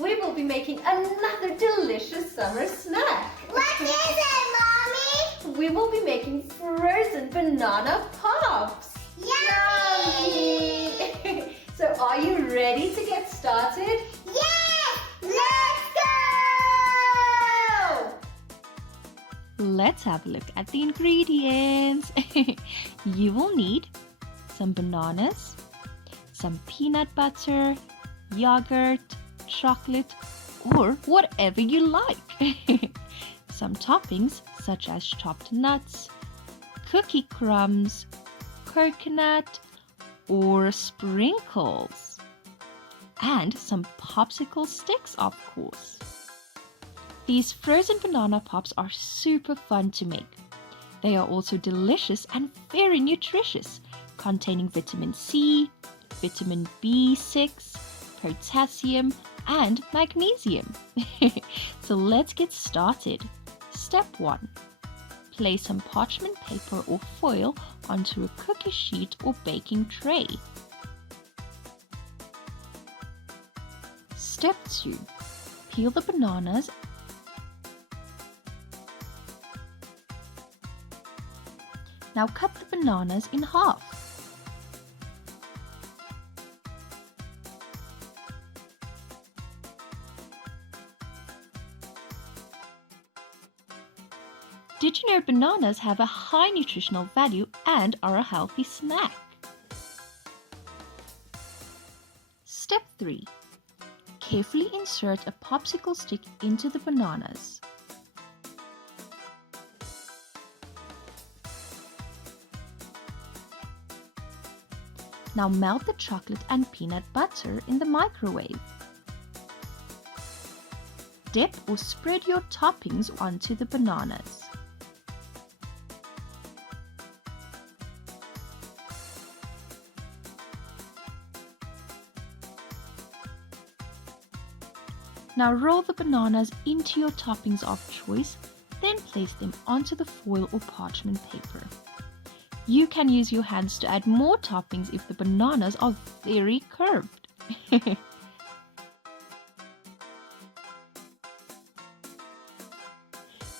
we will be making another delicious summer snack. What is it, Mommy? We will be making frozen banana pops. Yummy! So are you ready to get started? Yes! Let's go! Let's have a look at the ingredients. You will need some bananas, some peanut butter, yogurt, chocolate, or whatever you like. Some toppings such as chopped nuts, cookie crumbs, coconut, or sprinkles. And some popsicle sticks, of course. These frozen banana pops are super fun to make. They are also delicious and very nutritious, containing vitamin C, vitamin B6, potassium, and magnesium. So let's get started. Step 1. Place some parchment paper or foil onto a cookie sheet or baking tray. Step 2. Peel the bananas . Now cut the bananas in half. Did you know bananas have a high nutritional value and are a healthy snack? Step 3. Carefully insert a popsicle stick into the bananas. Now melt the chocolate and peanut butter in the microwave. Dip or spread your toppings onto the bananas. Now roll the bananas into your toppings of choice, then place them onto the foil or parchment paper. You can use your hands to add more toppings if the bananas are very curved.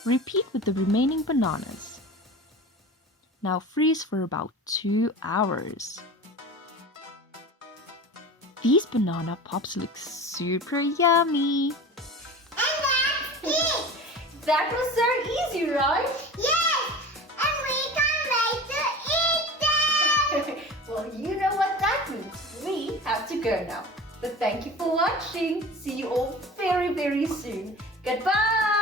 Repeat with the remaining bananas. Now freeze for about 2 hours. These banana pops look super yummy. And that's it! That was so easy, right? Yes! And we can't wait to eat them! Well, you know what that means. We have to go now. But thank you for watching. See you all very, very soon. Goodbye!